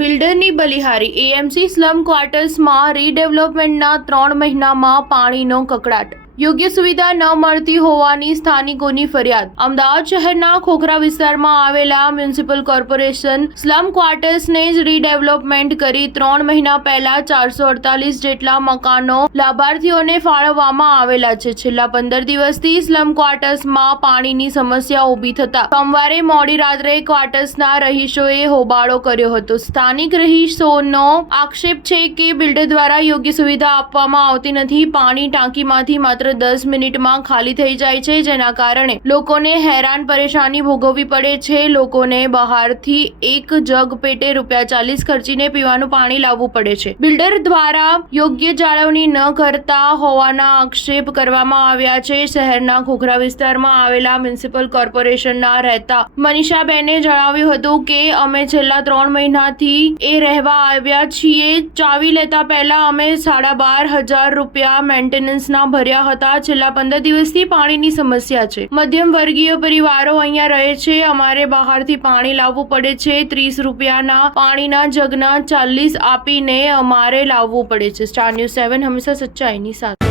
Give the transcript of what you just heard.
બિલ્ડરની બલિહારી AMC slum ક્વાર્ટર્સમાં રીડેવલપમેન્ટના 3 મહિનામાં પાણીનો કકળાટ. યોગ્ય સુવિધા ન મળતી હોવાની સ્થાનિકોની ફરિયાદ. અમદાવાદ શહેરના ખોખરા વિસ્તારમાં આવેલા મ્યુનિસિપલ કોર્પોરેશન સ્લમ ક્વાર્ટર્સને જ રીડેવલપમેન્ટ કરી 3 મહિના પહેલા 448 જેટલા મકાનો લાભાર્થીઓને ફાળવવામાં આવેલા છે. છેલ્લા 15 દિવસથી સ્લમ ક્વાર્ટર્સમાં પાણીની સમસ્યા ઊભી થતા સોમવારે મોડી રાત્રે ક્વાર્ટર્સના રહીશોએ હોબાળો કર્યો હતો. સ્થાનિક રહીશોનો આક્ષેપ છે કે બિલ્ડર દ્વારા યોગ્ય સુવિધા આપવામાં આવતી નથી. પાણી ટાંકીમાંથી માત્ર 10 મિનિટમાં ખાલી થઈ જાય છે, જેના કારણે લોકોને હેરાન પરેશાની ભોગવવી પડે છે. લોકોને બહારથી એક જગ પેટે ₹40 ખર્ચીને પીવાનું પાણી લાવવું પડે છે. બિલ્ડર દ્વારા યોગ્ય જાળવણી ન કરતા હોવાના આક્ષેપ કરવામાં આવ્યા છે. શહેરના ખોખરા વિસ્તારમાં આવેલા મ્યુનિસિપલ કોર્પોરેશનના રહેતા મનીષાબેને જણાવ્યું હતું કે અમે છેલ્લા 3 મહિનાથી એ રહેવા આવ્યા છીએ. ચાવી લેતા પહેલા અમે ₹12,500 મેન્ટેનન્સના ભર્યા હતા. છેલ્લા 15 દિવસથી પાણીની સમસ્યા છે. મધ્યમ વર્ગીય પરિવારો અહીંયા રહે છે. અમારે બહારથી પાણી લાવવું પડે છે. ₹30ના પાણીના જગના 40 આપીને અમારે લાવવું પડે છે. સ્ટાર ન્યૂઝ 7 હંમેશા સચ્ચાઈની સાથે.